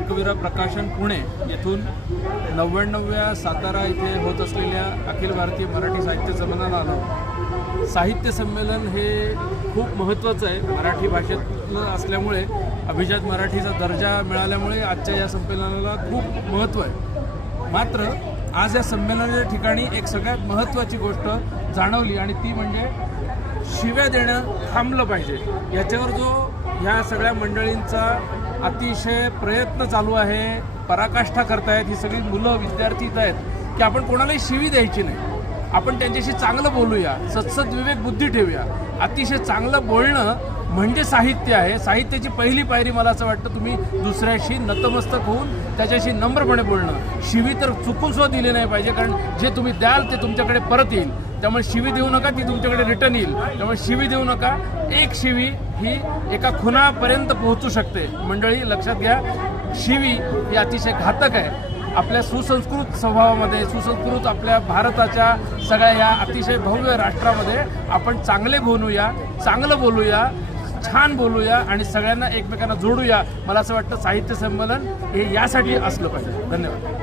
एकविरा प्रकाशन पुणे येथून 99व्या सातारा इथे होत असलेल्या अखिल भारतीय मराठी साहित्य संमेलनाला आलो। साहित्य संमेलन हे खूप महत्त्वाचं आहे, मराठी भाषेतलं असल्यामुळे अभिजात मराठीचा दर्जा मिळाल्यामुळे आजच्या या संमेलनाला खूप महत्त्व आहे। मात्र आज या संमेलनाच्या ठिकाणी एक सगळ्यात महत्त्वाची गोष्ट जाणवली आणि ती म्हणजे शिव्या देणं थांबलं पाहिजे। याच्यावर जो ह्या सगळ्या मंडळींचा अतिशय प्रयत्न चालू आहे, पराकाष्ठा करतायत ही सगळी मुलं विद्यार्थी इथं आहेत की आपण कोणालाही शिवी द्यायची नाही, आपण त्यांच्याशी चांगलं बोलूया, सत्सद विवेक बुद्धी ठेवूया। अतिशय चांगलं बोलणं म्हणजे साहित्य आहे। साहित्याची पहिली पायरी मला असं वाटतं तुम्ही दुसऱ्याशी नतमस्तक होऊन त्याच्याशी नम्रपणे बोलणं। शिवी तर चुकून सुद्धा दिली नाही पाहिजे, कारण जे तुम्ही द्याल ते तुमच्याकडे परत येईल। त्यामुळे शिवी देऊ नका, ती तुमच्याकडे रिटर्न येईल। त्यामुळे शिवी देऊ नका। एक शिवी ही एका खुनापर्यंत पोहोचू शकते। मंडळी लक्षात घ्या, शिवी ही अतिशय घातक आहे। आपल्या सुसंस्कृत स्वभावामध्ये, सुसंस्कृत आपल्या भारताच्या सगळ्या या अतिशय भव्य राष्ट्रामध्ये आपण चांगले बोलूया, चांगलं बोलूया, छान बोलूया आणि सगळ्यांना एकमेकांना जोडूया। मला असं वाटतं साहित्य संमेलन हे यासाठी असलं पाहिजे। धन्यवाद।